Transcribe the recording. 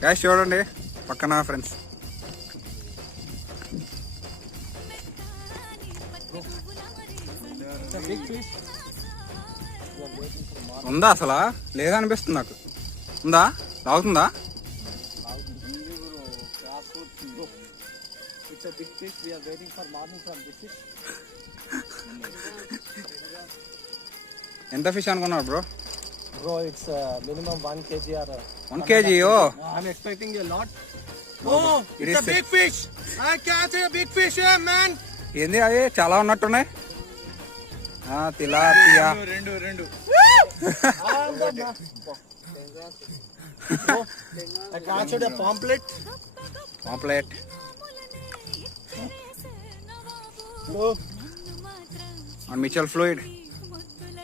గ్యాస్ చూడండి పక్కన ఫ్రెండ్స్. ఉందా అసలు? లేదనిపిస్తుంది నాకు. ఉందా? లాగుతుందా? ఎంత ఫిష్ అనుకున్నారు bro? Bro, it's minimum 1 kg or 1 kg. Oh, I'm expecting a lot. Oh, it it's is a big fish. I catch a big fish here, man. ఏంది అవి చాలా ఉన్నట్టున్నాయి. తిలాపియా. రెండు. I catch a pomfret. పాంప్లెట్. Oh, and Mitchell fluid.